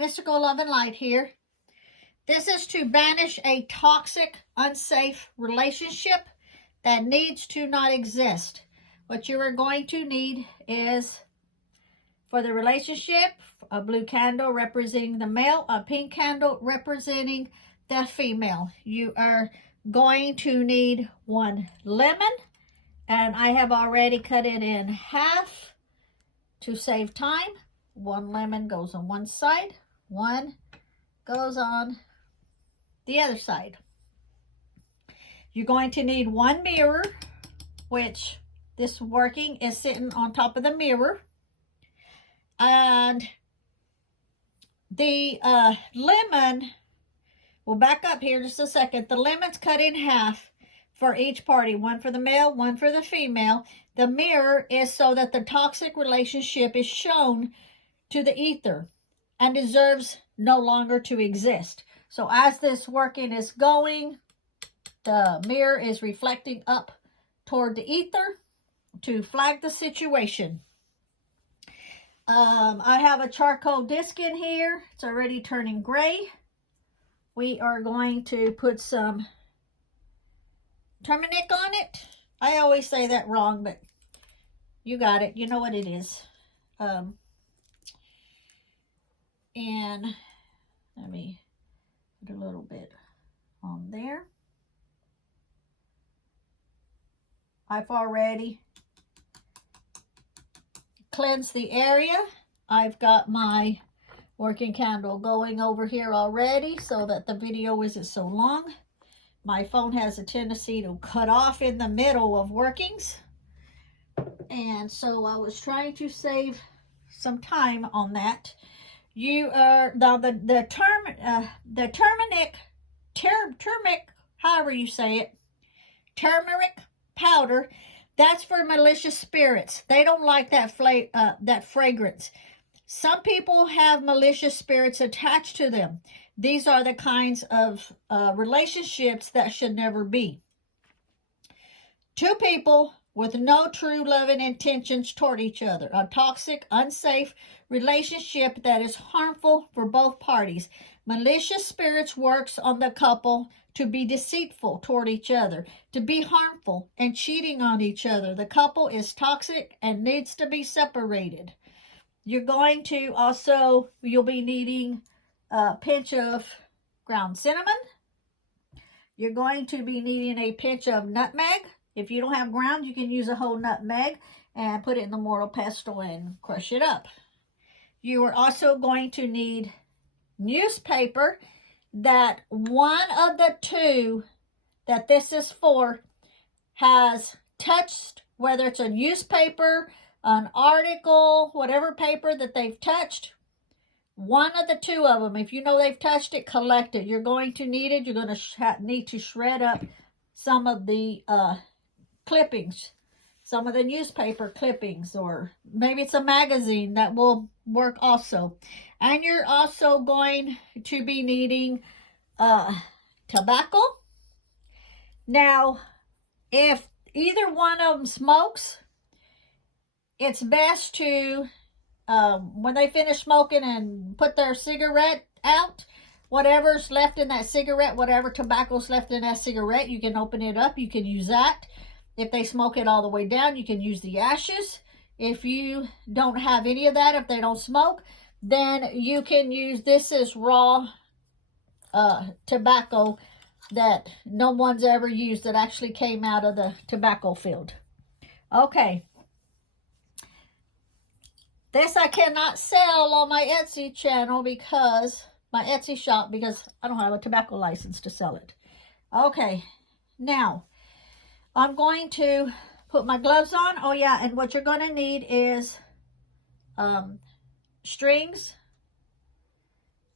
Mystical Love and Light here. This is to banish a toxic, unsafe relationship that needs to not exist. What you are going to need is, for the relationship, a blue candle representing the male, a pink candle representing the female. You are going to need 1 lemon, and I have already cut it in half to save time. 1 lemon goes on one side, 1 goes on the other side. You're going to need 1 mirror, which this working is sitting on top of the mirror. And the lemon, we'll back up here just a second. The lemon's cut in half for each party. 1 for the male, 1 for the female. The mirror is so that the toxic relationship is shown to the ether and deserves no longer to exist. So as this working is going, the mirror is reflecting up toward the ether to flag the situation. I have a charcoal disc in here. It's already turning gray. We are going to put some turmeric on it. I always say that wrong, but you got it. You know what it is. And let me put a little bit on there. I've already cleansed the area. I've got my working candle going over here already so that the video isn't so long. My phone has a tendency to cut off in the middle of workings, and so I was trying to save some time on that. You are the turmeric, however you say it, turmeric powder. That's for malicious spirits. They don't like that fragrance. Some people have malicious spirits attached to them. These are the kinds of relationships that should never be. 2 people with no true loving intentions toward each other. A toxic, unsafe relationship that is harmful for both parties. Malicious spirits works on the couple to be deceitful toward each other, to be harmful and cheating on each other. The couple is toxic and needs to be separated. You're going to also, you'll be needing a pinch of ground cinnamon. You're going to be needing a pinch of nutmeg. If you don't have ground, you can use a whole nutmeg and put it in the mortar pestle and crush it up. You are also going to need newspaper that one of the 2 that this is for has touched, whether it's a newspaper, an article, whatever paper that they've touched. One of the 2 of them, if you know they've touched it, collect it. You're going to need it. You're going to need to shred up some of the clippings, some of the newspaper clippings, or maybe it's a magazine that will work also. And you're also going to be needing tobacco. Now, if either one of them smokes, it's best to, when they finish smoking and put their cigarette out, whatever's left in that cigarette, whatever tobacco's left in that cigarette, you can open it up. You can use that. If they smoke it all the way down, you can use the ashes. If you don't have any of that, if they don't smoke, then you can use, this is raw tobacco that no one's ever used, that actually came out of the tobacco field. Okay. This I cannot sell on my Etsy channel because, my Etsy shop, because I don't have a tobacco license to sell it. Okay. Now, I'm going to put my gloves on. Oh yeah, and what you're going to need is strings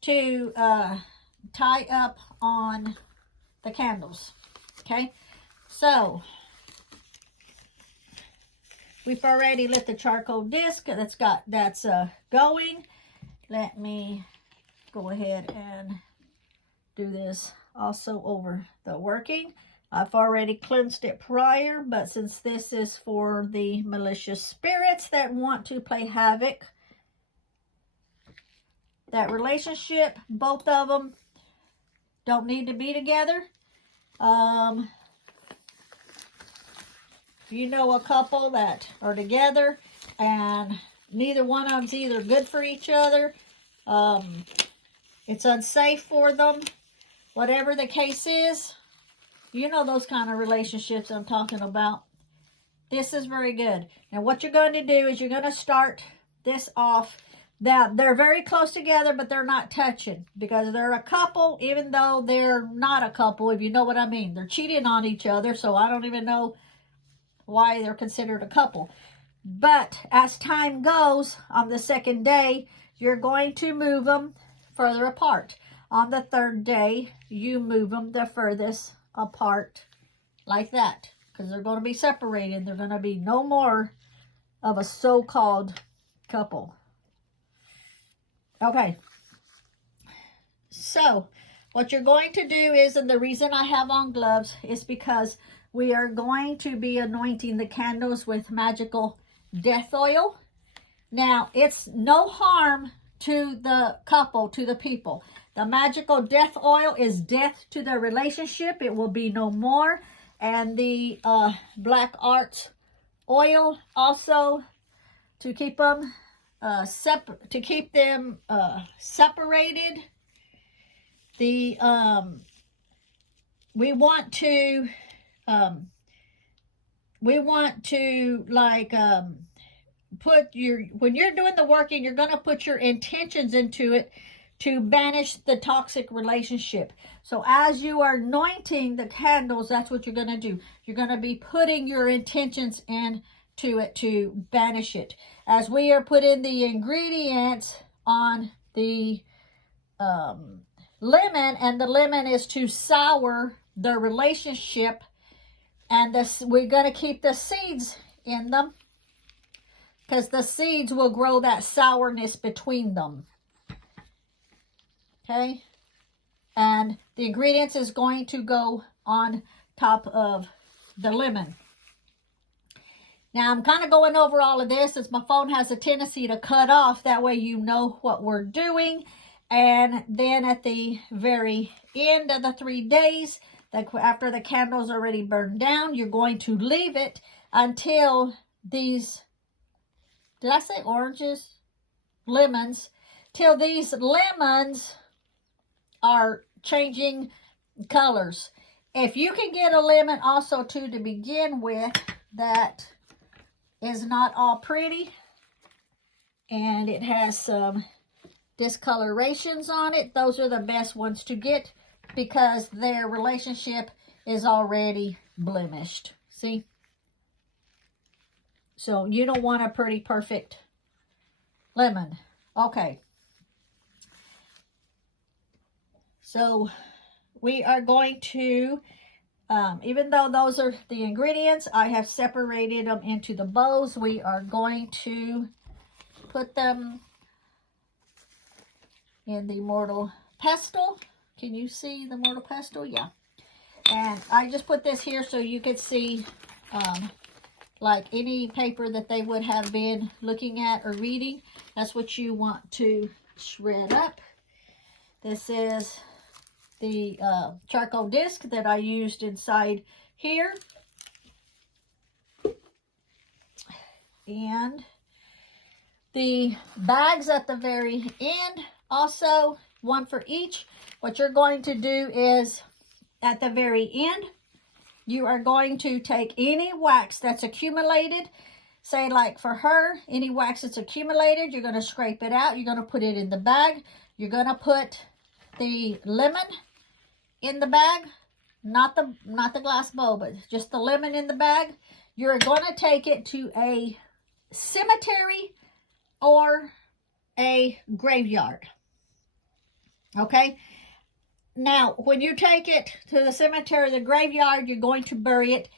to tie up on the candles. Okay, so we've already lit the charcoal disc. That's going. Let me go ahead and do this also over the working. I've already cleansed it prior, but since this is for the malicious spirits that want to play havoc, that relationship, both of them don't need to be together. You know a couple that are together and neither one of them's either good for each other. It's unsafe for them. Whatever the case is, you know those kind of relationships I'm talking about. This is very good. Now what you're going to do is you're going to start this off. Now they're very close together, but they're not touching because they're a couple, even though they're not a couple, if you know what I mean. They're cheating on each other, so I don't even know why they're considered a couple. But as time goes, on the second day, you're going to move them further apart. On the third day, you move them the furthest apart like that, because they're going to be separated. They're going to be no more of a so-called couple. Okay. So, what you're going to do is, and the reason I have on gloves is because we are going to be anointing the candles with magical death oil. Now, it's no harm to the couple, to the people. The magical death oil is death to the relationship. It will be no more. And the black arts oil also to keep them separated. The we want to like put your, when you're doing the working, you're going to put your intentions into it to banish the toxic relationship. So as you are anointing the candles, that's what you're going to do. You're going to be putting your intentions into it to banish it. As we are putting the ingredients on the lemon, and the lemon is to sour the relationship, and this, we're going to keep the seeds in them because the seeds will grow that sourness between them. Okay, and the ingredients is going to go on top of the lemon. Now I'm kind of going over all of this as my phone has a tendency to cut off. That way you know what we're doing. And then at the very end of the 3 days, after the candle's already burned down, you're going to leave it until these, did I say oranges? Lemons. Till these lemons are changing colors. If you can get a lemon also too to begin with that is not all pretty and it has some discolorations on it, those are the best ones to get because their relationship is already blemished. See? So you don't want a pretty perfect lemon. Okay. So we are going to, even though those are the ingredients, I have separated them into the bowls. We are going to put them in the mortal pestle. Can you see the mortal pestle? Yeah. And I just put this here so you could see like any paper that they would have been looking at or reading. That's what you want to shred up. This is the charcoal disc that I used inside here. And the bags at the very end, also one for each. What you're going to do is at the very end, you are going to take any wax that's accumulated. Say like for her, any wax that's accumulated, you're going to scrape it out. You're going to put it in the bag. You're going to put the lemon in the bag, not the glass bowl, but just the lemon in the bag. You're going to take it to a cemetery or a graveyard. Okay? Now, when you take it to the cemetery or the graveyard, you're going to bury it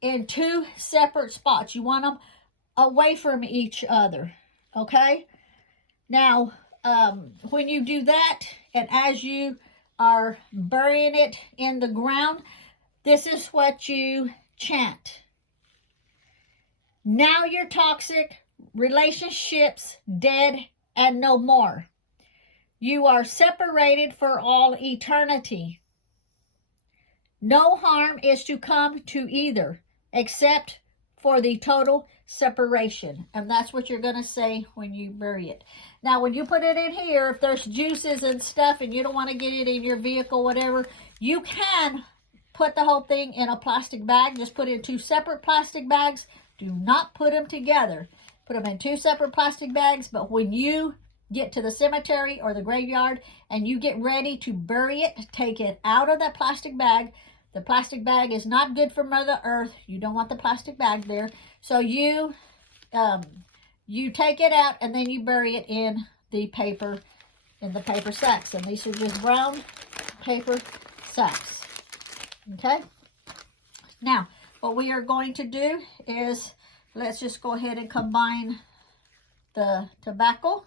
in 2 separate spots. You want them away from each other. Okay? Now, when you do that, and as you are burying it in the ground, this is what you chant. Now your toxic relationships dead and no more. You are separated for all eternity. No harm is to come to either, except for the total separation. And that's what you're going to say when you bury it. Now, when you put it in here, if there's juices and stuff and you don't want to get it in your vehicle, whatever, you can put the whole thing in a plastic bag. Just put it in 2 separate plastic bags. Do not put them together. Put them in 2 separate plastic bags. But when you get to the cemetery or the graveyard and you get ready to bury it, take it out of that plastic bag. The plastic bag is not good for Mother Earth. You don't want the plastic bag there. So you take it out and then you bury it in the paper sacks. And these are just brown paper sacks. Okay? Now, what we are going to do is, let's just go ahead and combine the tobacco.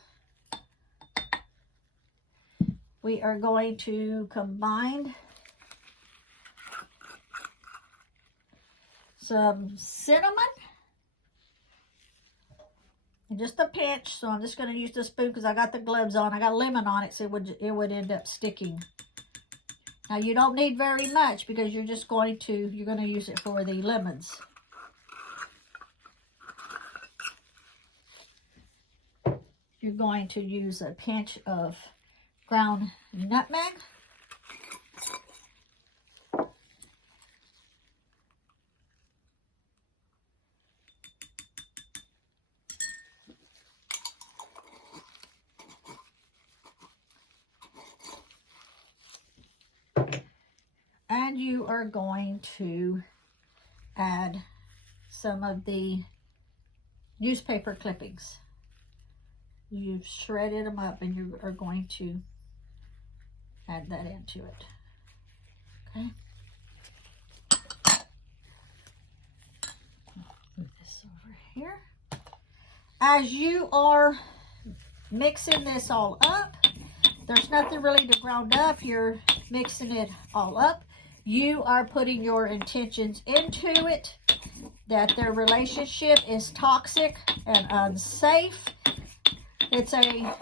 We are going to combine some cinnamon, and just a pinch. So I'm just going to use the spoon because I got the gloves on. I got lemon on it, so it would end up sticking. Now you don't need very much because you're going to use it for the lemons. You're going to use a pinch of ground nutmeg. And you are going to add some of the newspaper clippings. You've shredded them up and you are going to add that into it. Okay. Move this over here. As you are mixing this all up, there's nothing really to ground up. You're mixing it all up. You are putting your intentions into it, that their relationship is toxic and unsafe. It's a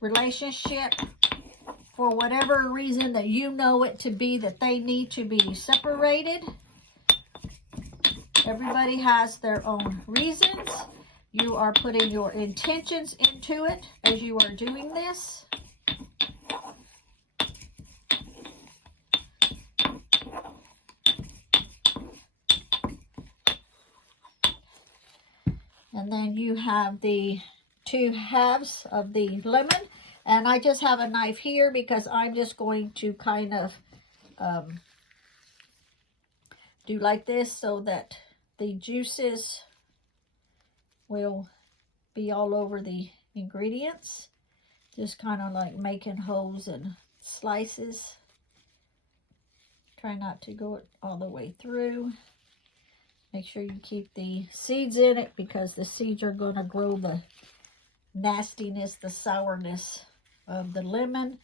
relationship for whatever reason that you know it to be, that they need to be separated. Everybody has their own reasons. You are putting your intentions into it as you are doing this. And then you have the 2 halves of the lemon. And I just have a knife here because I'm just going to kind of do like this so that the juices will be all over the ingredients. Just kind of like making holes and slices. Try not to go all the way through. Make sure you keep the seeds in it because the seeds are going to grow the nastiness, the sourness of the lemon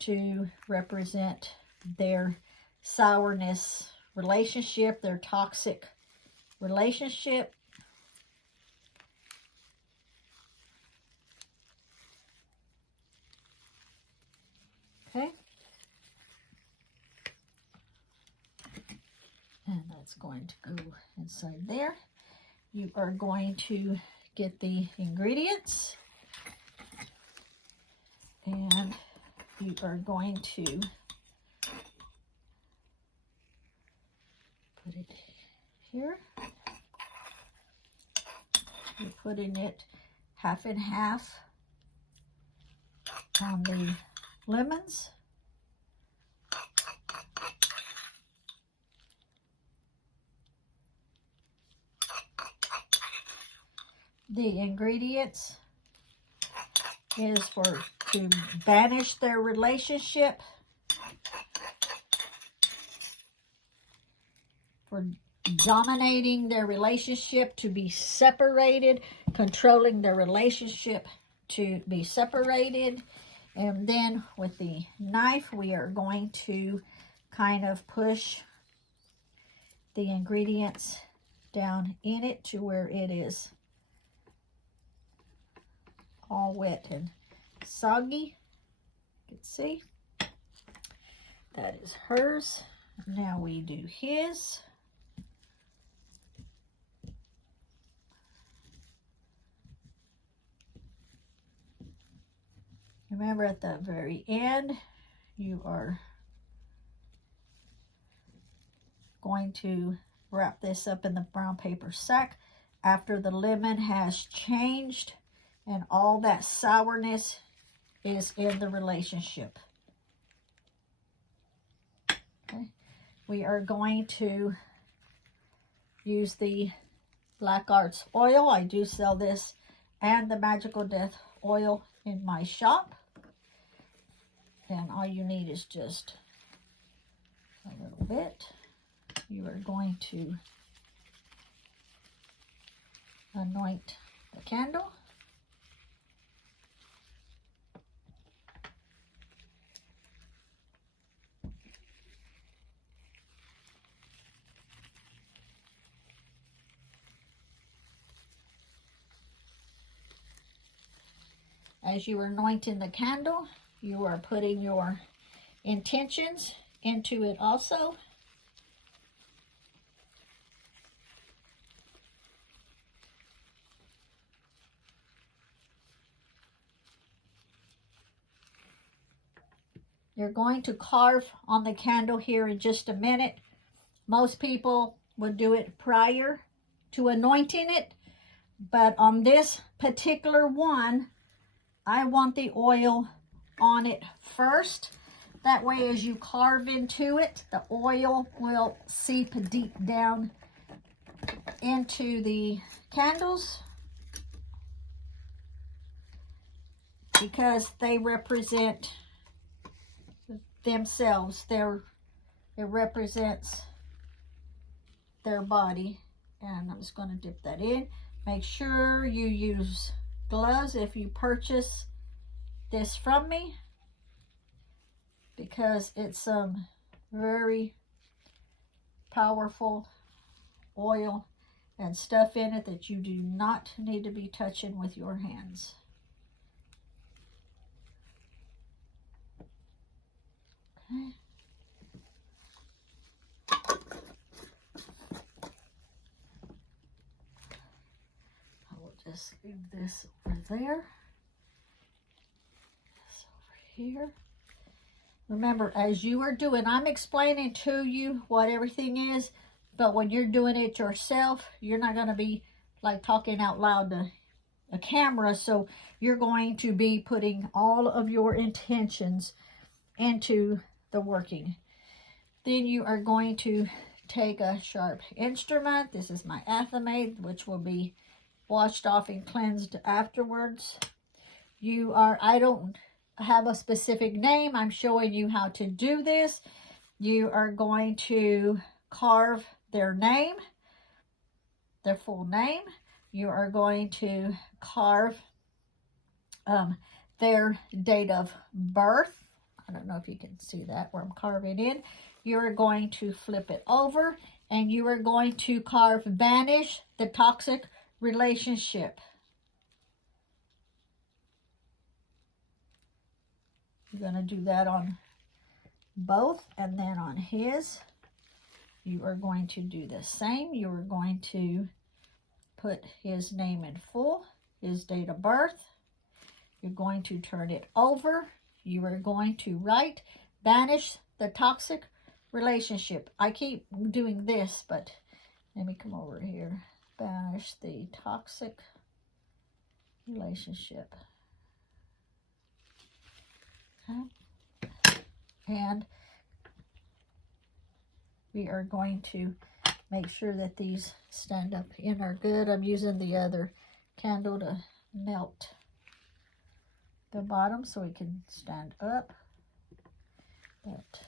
to represent their sourness relationship, their toxic relationship. Okay. And that's going to go inside there. You are going to get the ingredients. And you are going to put it here. You're putting it half and half on the lemons. The ingredients is to banish their relationship, for dominating their relationship to be separated, controlling their relationship to be separated. And then with the knife, we are going to kind of push the ingredients down in it to where it is all wet and soggy. You can see that is hers. Now we do his. Remember, at the very end, you are going to wrap this up in the brown paper sack after the lemon has changed and all that sourness is in the relationship. Okay. We are going to use the Black Arts oil. I do sell this and the Magical Death oil in my shop. And all you need is just a little bit. You are going to anoint the candle. As you are anointing the candle, you are putting your intentions into it also. You're going to carve on the candle here in just a minute. Most people would do it prior to anointing it, but on this particular one, I want the oil on it first. That way, as you carve into it, the oil will seep deep down into the candles, because they represent themselves. It represents their body. And I'm just going to dip that in. Make sure you use gloves if you purchase this from me, because it's some very powerful oil and stuff in it that you do not need to be touching with your hands. Okay. I will just leave this over there. This over here. Remember, as you are doing, I'm explaining to you what everything is, but when you're doing it yourself, you're not going to be like talking out loud to a camera, so you're going to be putting all of your intentions into the working. Then you are going to take a sharp instrument. This is my Athamade, which will be washed off and cleansed afterwards. I don't have a specific name. I'm showing you how to do this. You are going to carve their name, their full name. You are going to carve their date of birth. I don't know if you can see that where I'm carving in. You're going to flip it over and you are going to carve Banish the toxic relationship. You're going to do that on both, and then on his, you are going to do the same. You are going to put his name in full, his date of birth. You're going to turn it over. You are going to write, Banish the toxic relationship. I keep doing this, but let me come over here. Banish the toxic relationship. Okay. And we are going to make sure that these stand up in are good. I'm using the other candle to melt the bottom so it can stand up. But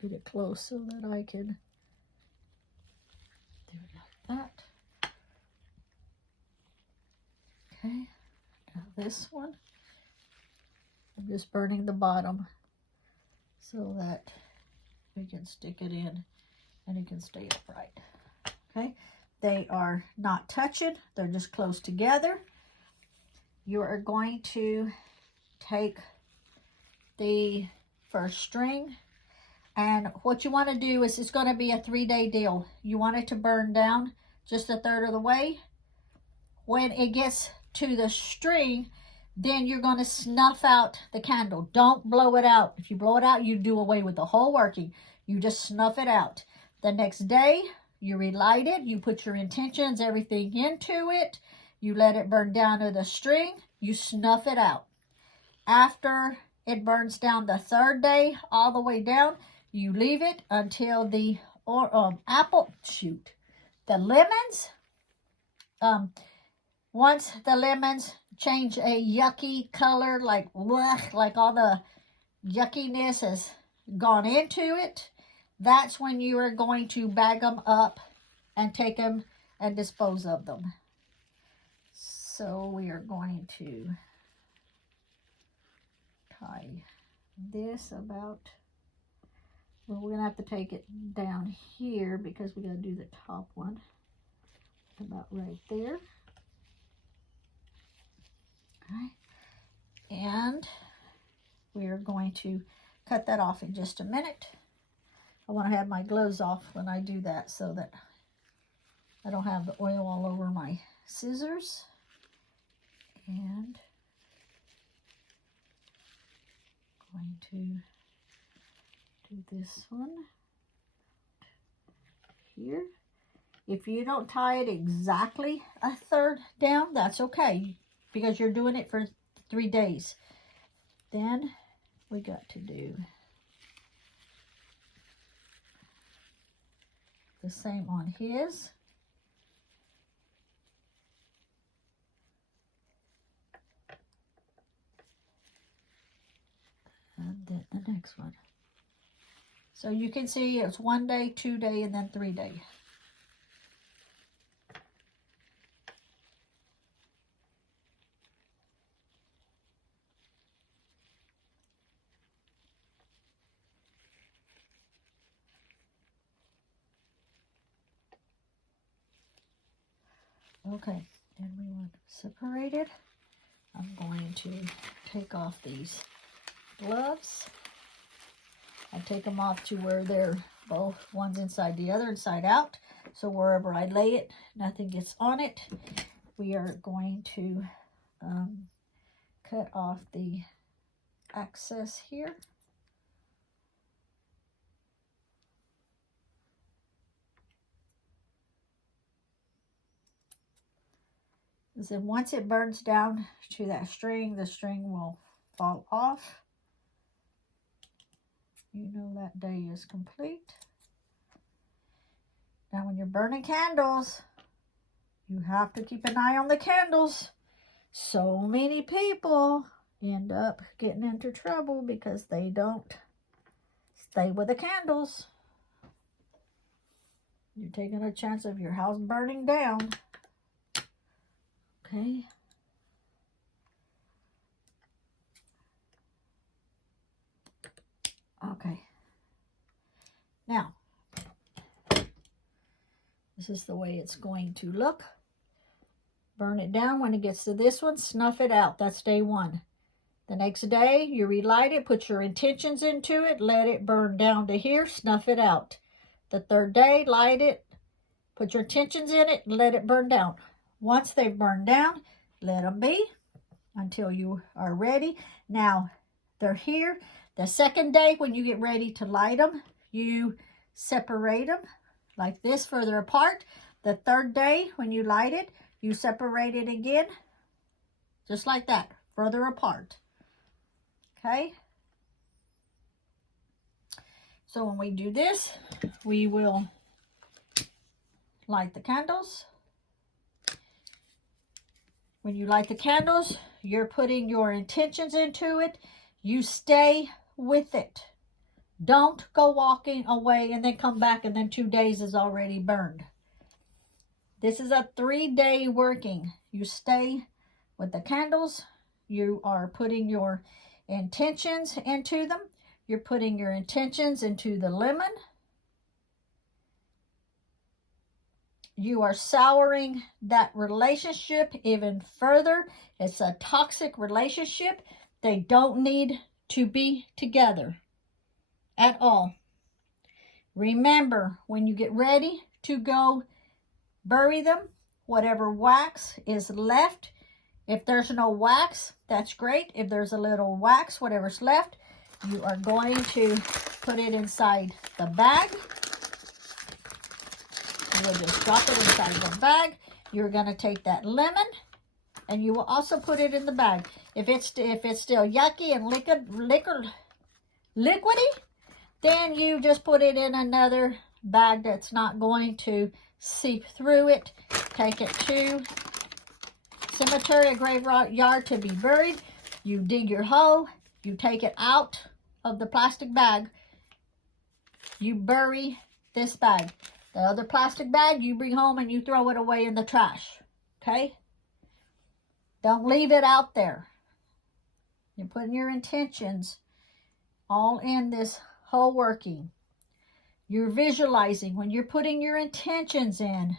get it close so that I can do it like that. Okay, now this one, I'm just burning the bottom so that we can stick it in and it can stay upright. Okay, they are not touching, they're just close together. You are going to take the first string. And what you want to do is, it's going to be a 3-day deal. You want it to burn down just a third of the way. When it gets to the string, then you're going to snuff out the candle. Don't blow it out. If you blow it out, you do away with the whole working. You just snuff it out. The next day, you relight it. You put your intentions, everything into it. You let it burn down to the string. You snuff it out. After it burns down the 3rd day, all the way down, you leave it until the the lemons, once the lemons change a yucky color, like all the yuckiness has gone into it, that's when you are going to bag them up and take them and dispose of them. So we are going to tie this about, well, we're going to have to take it down here because we got to do the top one about right there. All right. And we're going to cut that off in just a minute. I want to have my gloves off when I do that so that I don't have the oil all over my scissors. And I'm going to do this one here. If you don't tie it exactly a third down, that's okay, because you're doing it for 3 days. Then we got to do the same on his. And then the next one. So you can see it's 1 day, 2 day, and then 3 day. Okay, and we want separated. I'm going to take off these gloves. I take them off to where they're both, one's inside the other, inside out. So wherever I lay it, nothing gets on it. We are going to cut off the excess here. And then once it burns down to that string, the string will fall off. You know that day is complete. Now when you're burning candles, you have to keep an eye on the candles. So many people end up getting into trouble because they don't stay with the candles. You're taking a chance of your house burning down. Okay. Okay. Now, this is the way it's going to look. Burn it down. When it gets to this one, snuff it out. That's day 1. The next day, you relight it, put your intentions into it, let it burn down to here, snuff it out. The 3rd day, light it, put your intentions in it, let it burn down. Once they've burned down, let them be until you are ready. Now, they're here. The 2nd day, when you get ready to light them, you separate them like this, further apart. The 3rd day, when you light it, you separate it again, just like that, further apart. Okay? So when we do this, we will light the candles. When you light the candles, you're putting your intentions into it. You stay with it. Don't go walking away and then come back and then 2 days is already burned. This is a 3-day working. You stay with the candles. You are putting your intentions into them. You're putting your intentions into the lemon. You are souring that relationship even further. It's a toxic relationship. They don't need to be together at all. Remember, when you get ready to go bury them, whatever wax is left, if there's no wax, that's great. If there's a little wax, whatever's left, you are going to put it inside the bag. You will just drop it inside the bag. You're going to take that lemon, and you will also put it in the bag. If it's still yucky and liquidy, then you just put it in another bag that's not going to seep through it. Take it to cemetery or graveyard to be buried. You dig your hole. You take it out of the plastic bag. You bury this bag. The other plastic bag you bring home and you throw it away in the trash. Okay? Don't leave it out there. You're putting your intentions all in this whole working. You're visualizing. When you're putting your intentions in,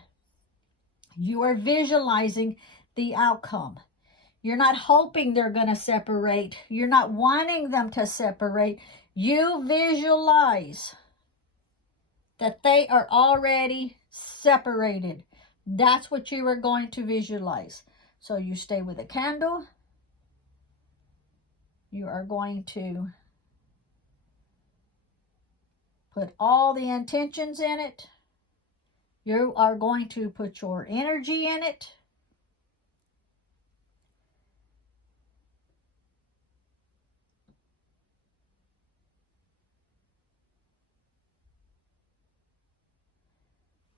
you are visualizing the outcome. You're not hoping they're going to separate. You're not wanting them to separate. You visualize that they are already separated. That's what you are going to visualize. So you stay with a candle. You are going to put all the intentions in it. You are going to put your energy in it.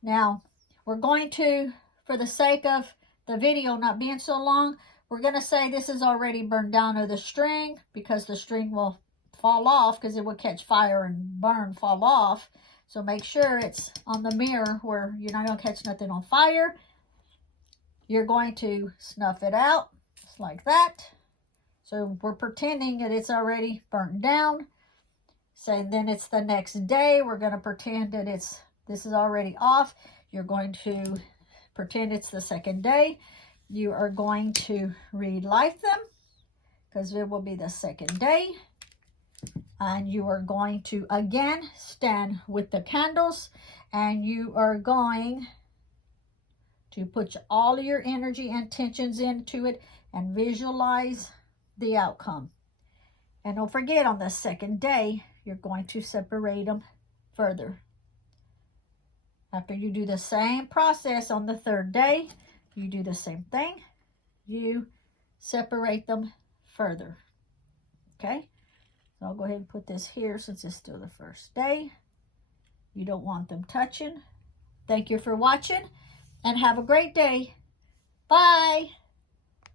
Now, we're going to, for the sake of the video not being so long, we're going to say this is already burned down to the string, because the string will fall off, because it will catch fire and burn, fall off. So make sure it's on the mirror where you're not going to catch nothing on fire. You're going to snuff it out, just like that. So we're pretending that it's already burnt down. So then it's the next day. We're going to pretend that this is already off. You're going to pretend it's the second day. You are going to relight them, because it will be the second day. And you are going to, again, stand with the candles, and you are going to put all your energy and intentions into it and visualize the outcome. And don't forget, on the second day, you're going to separate them further. After you do the same process on the third day, you do the same thing. You separate them further. Okay? So I'll go ahead and put this here since it's still the first day. You don't want them touching. Thank you for watching, and have a great day. Bye.